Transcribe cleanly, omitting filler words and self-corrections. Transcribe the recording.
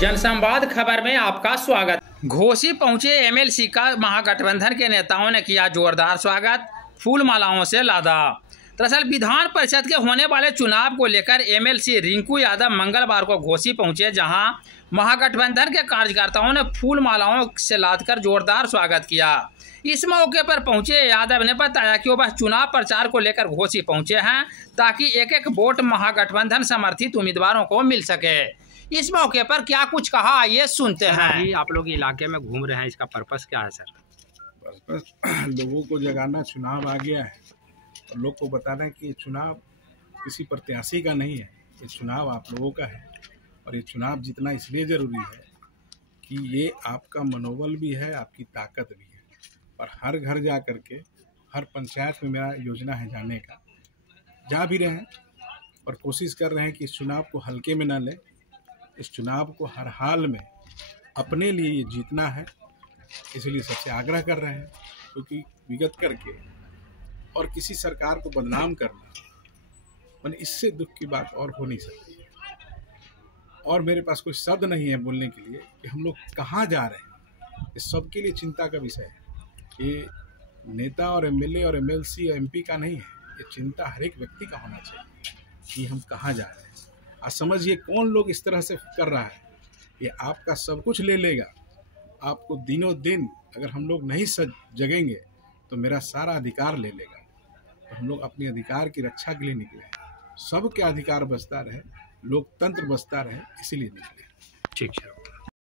जनसंवाद खबर में आपका स्वागत। घोसी पहुंचे एमएलसी का महागठबंधन के नेताओं ने किया जोरदार स्वागत, फूल मालाओं से लादा। दरअसल विधान परिषद के होने वाले चुनाव को लेकर एमएलसी रिंकू यादव मंगलवार को घोसी पहुंचे, जहां महागठबंधन के कार्यकर्ताओं ने फूल मालाओं से लादकर जोरदार स्वागत किया। इस मौके पर पहुंचे यादव ने बताया कि वह चुनाव प्रचार को लेकर घोसी पहुंचे हैं ताकि एक एक वोट महागठबंधन समर्थित उम्मीदवारों को मिल सके। इस मौके पर क्या कुछ कहा, आइए सुनते हैं। अभी आप लोग इलाके में घूम रहे हैं, इसका पर्पस क्या है सर? पर्पस लोगों को जगाना, चुनाव आ गया है और लोग को बताना है कि ये चुनाव किसी प्रत्याशी का नहीं है, ये चुनाव आप लोगों का है। और ये चुनाव जीतना इसलिए ज़रूरी है कि ये आपका मनोबल भी है, आपकी ताकत भी है। और हर घर जा कर के, हर पंचायत में मेरा योजना है जाने का, जा भी रहे हैं और कोशिश कर रहे हैं कि इस चुनाव को हल्के में ना लें। इस चुनाव को हर हाल में अपने लिए ये जीतना है, इसलिए सबसे आग्रह कर रहे हैं। क्योंकि विगत करके और किसी सरकार को बदनाम करना, मैंने इससे दुख की बात और हो नहीं सकती है। और मेरे पास कोई शब्द नहीं है बोलने के लिए कि हम लोग कहाँ जा रहे हैं। इस सबके लिए चिंता का विषय है। ये नेता और एमएलए और एमएलसी और एमपी का नहीं है, ये चिंता हर एक व्यक्ति का होना चाहिए कि हम कहाँ जा रहे हैं। आज समझिए कौन लोग इस तरह से कर रहा है, ये आपका सब कुछ ले लेगा। आपको दिनों दिन अगर हम लोग नहीं जगेंगे तो मेरा सारा अधिकार ले लेगा। तो हम लोग अपने अधिकार की रक्षा के लिए निकले हैं, सबके अधिकार बचता रहे, लोकतंत्र बचता रहे, इसीलिए निकले। ठीक है।